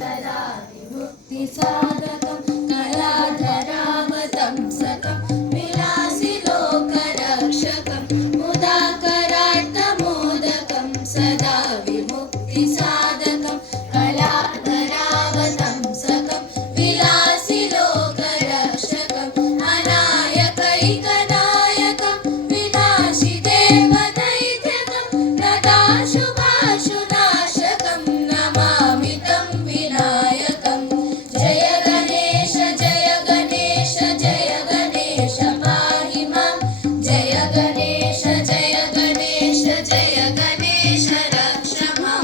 तदा विमुक्तिसाधकं कलाधरावतंसकं विलासि लोकरक्षकं मुदाकरार्थमोदकं सदा विमुक्तिसाधकं कलाधरावतंसकं विलासि लोकरक्षकं अनायकैकनायकं विनाशि देवदैत्यकं रदाशुभाशुनाशकं नमामि तं विनायकं। जय गणेश जय गणेश जय गणेश पाहि मां। जय गणेश जय गणेश जय गणेश रक्ष मां।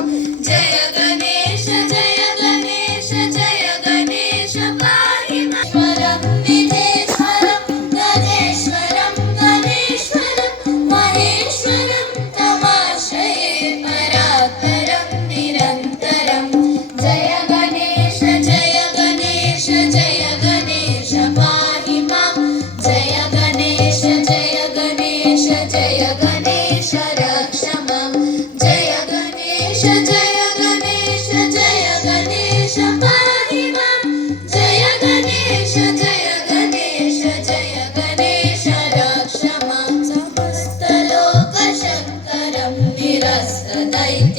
जय गणेश जय गणेश जय गणेश पाहि मां। ईश्वरं विघ्नेश्वरं गणेश्वरं गणेश्वरं महेश्वरं तमाश्रये परात्परं निरन्तरं। जय गणेश जय गणेश जय गणेश पाहि मां। जय गणेश जय गणेश जय गणेश रक्ष मां। जय गणेश जय गणेश जय गणेश पाहि मां। जय गणेश जय गणेश जय गणेश रक्ष मां। समस्तलोकशङ्करं निरस्तदैत्यकुञ्ज